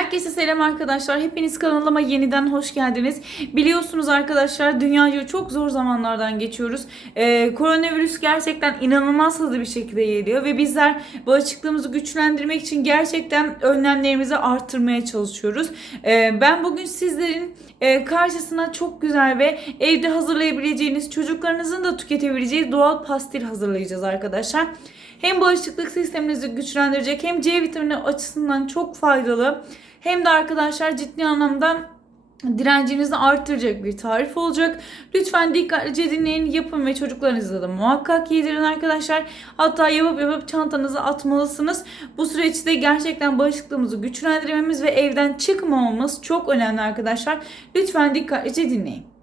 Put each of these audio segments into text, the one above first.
Herkese selam arkadaşlar. Hepiniz kanalıma yeniden hoş geldiniz. Biliyorsunuz arkadaşlar dünyaca çok zor zamanlardan geçiyoruz. Ee, koronavirüs gerçekten inanılmaz hızlı bir şekilde geliyor ve bizler bağışıklığımızı güçlendirmek için gerçekten önlemlerimizi arttırmaya çalışıyoruz. Ee, ben bugün sizlerin e, karşısına çok güzel ve evde hazırlayabileceğiniz, çocuklarınızın da tüketebileceği doğal pastil hazırlayacağız arkadaşlar. Hem bağışıklık sisteminizi güçlendirecek hem C vitamini açısından çok faydalı. Hem de arkadaşlar ciddi anlamda direncinizi arttıracak bir tarif olacak. Lütfen dikkatlice dinleyin, yapın ve çocuklarınıza da muhakkak yedirin arkadaşlar. Hatta yapıp yapıp çantanıza atmalısınız. Bu süreçte gerçekten bağışıklığımızı güçlendirmemiz ve evden çıkmamamız çok önemli arkadaşlar. Lütfen dikkatlice dinleyin.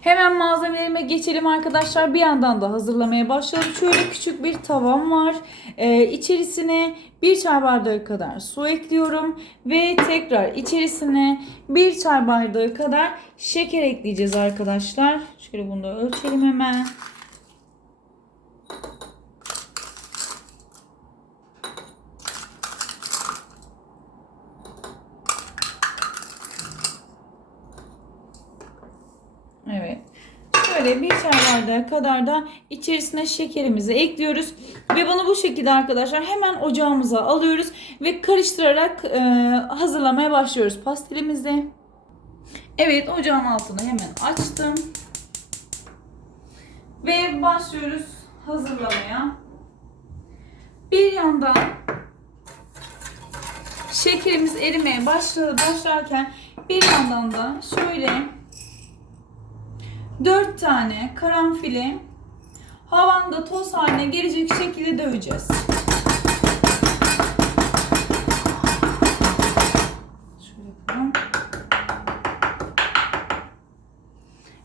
Hemen malzemelerime geçelim arkadaşlar. Bir yandan da hazırlamaya başlayalım. Şöyle küçük bir tavam var. Ee, içerisine bir çay bardağı kadar su ekliyorum. Ve tekrar içerisine bir çay bardağı kadar şeker ekleyeceğiz arkadaşlar. Şöyle bunu da ölçelim hemen. Evet. Şöyle bir çay bardağı kadar da içerisine şekerimizi ekliyoruz. Ve bunu bu şekilde arkadaşlar hemen ocağımıza alıyoruz. Ve karıştırarak e, hazırlamaya başlıyoruz pastilimizi. Evet ocağın altını hemen açtım. Ve başlıyoruz hazırlamaya. Bir yandan şekerimiz erimeye başladı başlarken bir yandan da şöyle 4 tane karanfili havanda toz haline gelecek şekilde döveceğiz.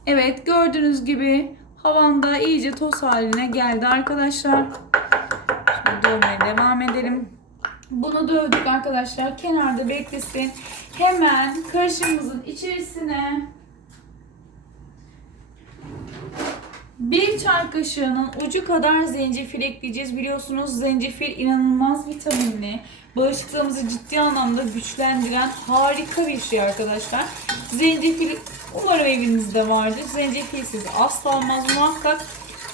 Evet gördüğünüz gibi havanda iyice toz haline geldi arkadaşlar. Şimdi dövmeye devam edelim. Bunu dövdük arkadaşlar. Kenarda beklesin. Hemen karışımımızın içerisine Bir çay kaşığının ucu kadar zencefil ekleyeceğiz. Biliyorsunuz zencefil inanılmaz vitaminli. Bağışıklığımızı ciddi anlamda güçlendiren harika bir şey arkadaşlar. Zencefil umarım evinizde vardır. Zencefil sizi asla olmaz. Muhakkak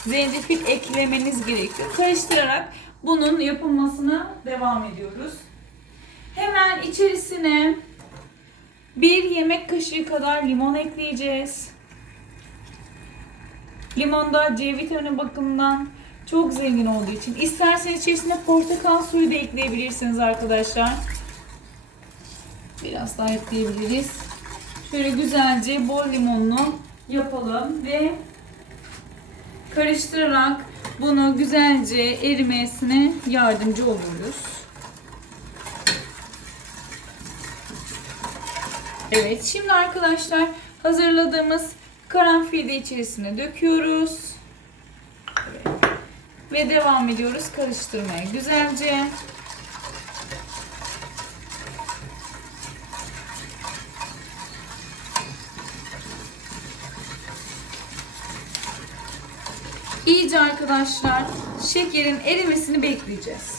zencefil eklemeniz gerekiyor. Karıştırarak bunun yapılmasına devam ediyoruz. Hemen içerisine bir yemek kaşığı kadar limon ekleyeceğiz. Limon da C vitamini bakımından çok zengin olduğu için. İsterseniz içerisine portakal suyu da ekleyebilirsiniz arkadaşlar. Biraz daha ekleyebiliriz. Şöyle güzelce bol limonlu yapalım ve karıştırarak bunu güzelce erimesine yardımcı oluyoruz. Evet şimdi arkadaşlar hazırladığımız Karanfili de içerisine döküyoruz. Ve devam ediyoruz karıştırmaya güzelce. İyice arkadaşlar şekerin erimesini bekleyeceğiz.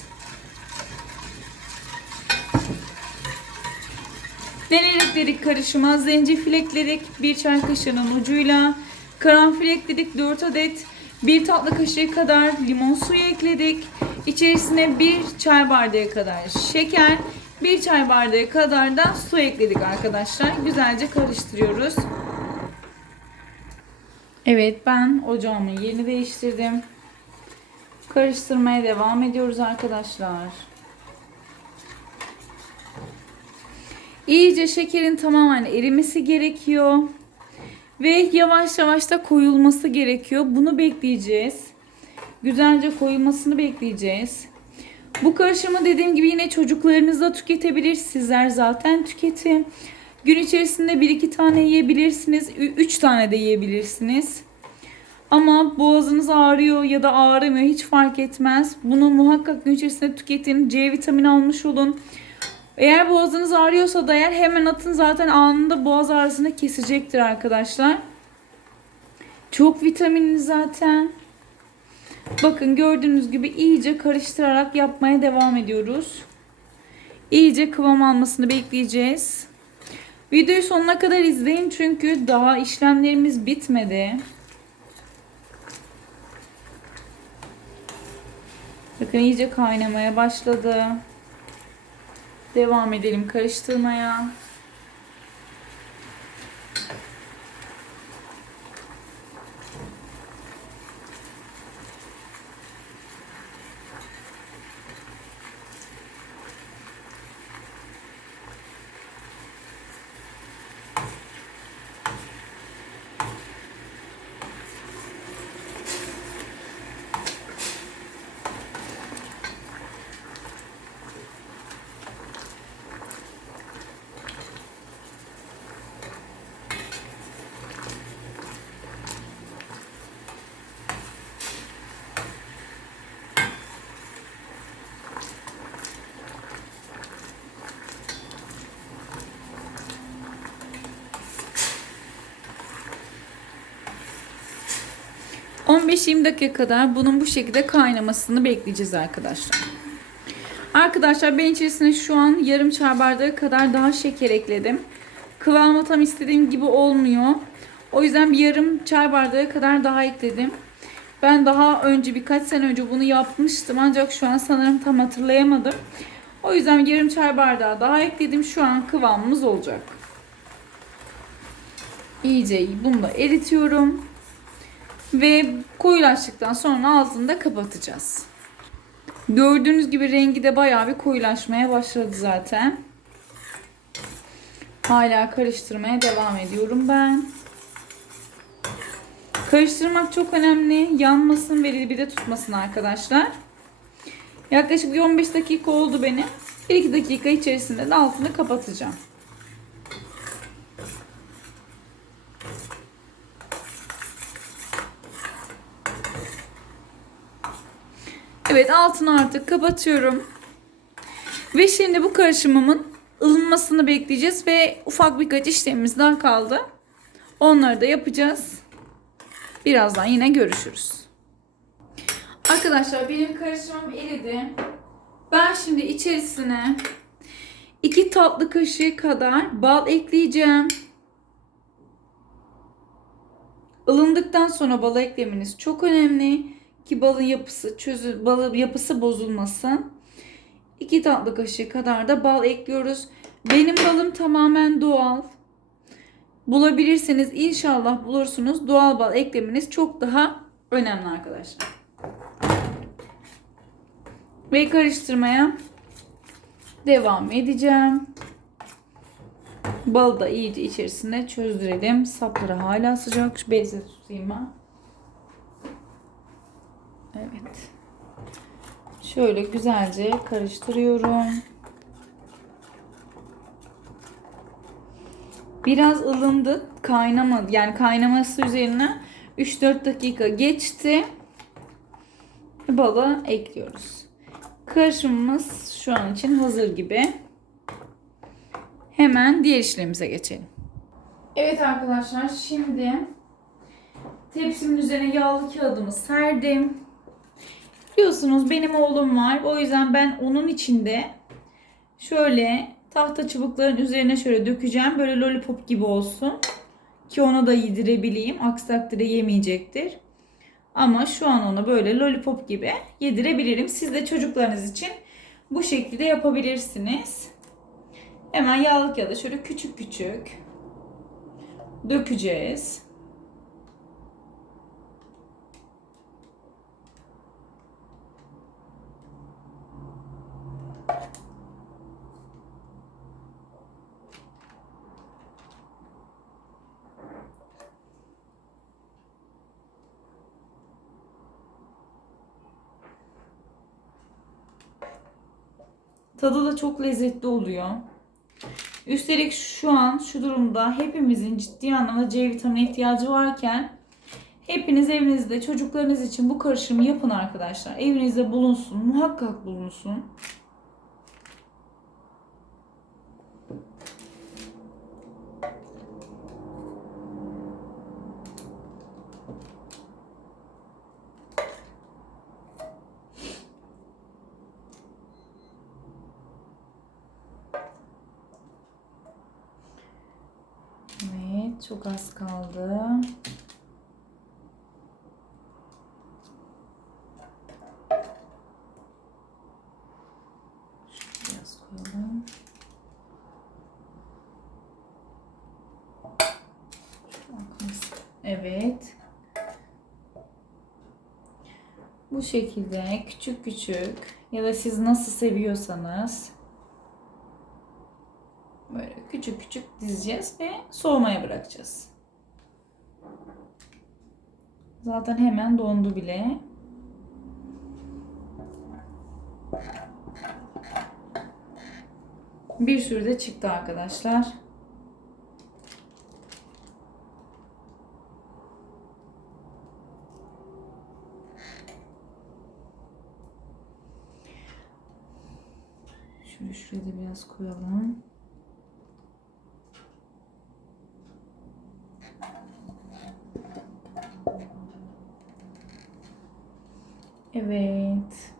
Neler ekledik karışıma? Zencefil ekledik bir çay kaşığının ucuyla. Karanfil ekledik 4 adet. Bir tatlı kaşığı kadar limon suyu ekledik. İçerisine bir çay bardağı kadar şeker, bir çay bardağı kadar da su ekledik arkadaşlar. Güzelce karıştırıyoruz. Evet ben ocağımın yerini değiştirdim. Karıştırmaya devam ediyoruz arkadaşlar. İyice şekerin tamamen erimesi gerekiyor. Ve yavaş yavaş da koyulması gerekiyor. Bunu bekleyeceğiz. Güzelce koyulmasını bekleyeceğiz. Bu karışımı dediğim gibi yine çocuklarınızla tüketebilir. Sizler zaten tüketin. Gün içerisinde 1-2 tane yiyebilirsiniz. 3 tane de yiyebilirsiniz. Ama boğazınız ağrıyor ya da ağrımıyor hiç fark etmez. Bunu muhakkak gün içerisinde tüketin. C vitamini almış olun. Eğer boğazınız ağrıyorsa da eğer hemen atın zaten anında boğaz ağrısını kesecektir arkadaşlar. Çok vitaminli zaten. Bakın gördüğünüz gibi iyice karıştırarak yapmaya devam ediyoruz. iyice kıvam almasını bekleyeceğiz. Videoyu sonuna kadar izleyin çünkü daha işlemlerimiz bitmedi. Bakın iyice kaynamaya başladı. Devam edelim karıştırmaya. ...15-20 dakika kadar bunun bu şekilde kaynamasını bekleyeceğiz arkadaşlar. Arkadaşlar ben içerisine şu an yarım çay bardağı kadar daha şeker ekledim. Kıvamı tam istediğim gibi olmuyor. O yüzden bir yarım çay bardağı kadar daha ekledim. Ben daha önce birkaç sene önce bunu yapmıştım ancak şu an sanırım tam hatırlayamadım. O yüzden yarım çay bardağı daha ekledim. Şu an kıvamımız olacak. İyice bunu da eritiyorum. Ve koyulaştıktan sonra ağzını da kapatacağız. Gördüğünüz gibi rengi de bayağı bir koyulaşmaya başladı zaten. Hala karıştırmaya devam ediyorum ben. Karıştırmak çok önemli. Yanmasın ve bir de tutmasın arkadaşlar. Yaklaşık bir 15 dakika oldu benim. 1-2 dakika içerisinde de altını kapatacağım. Evet altını artık kapatıyorum. Ve şimdi bu karışımımın ılınmasını bekleyeceğiz ve ufak birkaç işlemimiz daha kaldı. Onları da yapacağız. Birazdan yine görüşürüz. Arkadaşlar benim karışımım eridi. Ben şimdi içerisine 2 tatlı kaşığı kadar bal ekleyeceğim. Ilındıktan sonra bal eklemeniz çok önemli ki balın yapısı çözü balın yapısı bozulmasın. 2 tatlı kaşığı kadar da bal ekliyoruz. Benim balım tamamen doğal. Bulabilirseniz inşallah bulursunuz. Doğal bal eklemeniz çok daha önemli arkadaşlar. Ve karıştırmaya devam edeceğim. Balı da iyice içerisinde çözdürelim. Sapları hala sıcak. Şu beze tutayım ben. Evet. Şöyle güzelce karıştırıyorum. Biraz ılındı. Kaynamadı. Yani kaynaması üzerine 3-4 dakika geçti. Balı ekliyoruz. Karışımımız şu an için hazır gibi. Hemen diğer işlemimize geçelim. Evet arkadaşlar şimdi tepsimin üzerine yağlı kağıdımı serdim. Biliyorsunuz benim oğlum var. O yüzden ben onun içinde şöyle tahta çubukların üzerine şöyle dökeceğim. Böyle lollipop gibi olsun. Ki ona da yedirebileyim. Aksi takdirde yemeyecektir. Ama şu an ona böyle lollipop gibi yedirebilirim. Siz de çocuklarınız için bu şekilde yapabilirsiniz. Hemen yağlı kağıda şöyle küçük küçük dökeceğiz. Tadı da çok lezzetli oluyor. Üstelik şu an şu durumda hepimizin ciddi anlamda C vitamini ihtiyacı varken hepiniz evinizde çocuklarınız için bu karışımı yapın arkadaşlar. Evinizde bulunsun. Muhakkak bulunsun. Çok az kaldı. Evet. Bu şekilde küçük küçük ya da siz nasıl seviyorsanız küçük küçük dizeceğiz ve soğumaya bırakacağız. Zaten hemen dondu bile. Bir sürü de çıktı arkadaşlar. Şöyle şuraya biraz koyalım. Evet.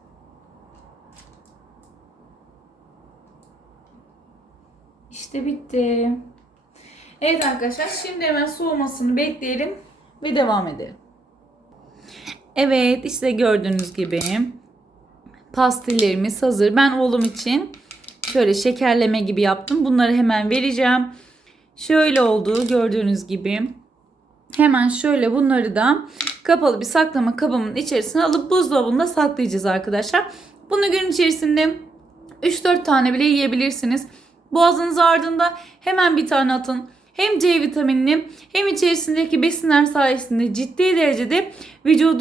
İşte bitti. Evet arkadaşlar şimdi hemen soğumasını bekleyelim ve devam edelim. Evet işte gördüğünüz gibi pastillerimiz hazır. Ben oğlum için şöyle şekerleme gibi yaptım. Bunları hemen vereceğim. Şöyle oldu gördüğünüz gibi. Hemen şöyle bunları da kapalı bir saklama kabımın içerisine alıp buzdolabında saklayacağız arkadaşlar. Bunu gün içerisinde 3-4 tane bile yiyebilirsiniz. Boğazınız ardında hemen bir tane atın. Hem C vitaminini hem içerisindeki besinler sayesinde ciddi derecede vücudu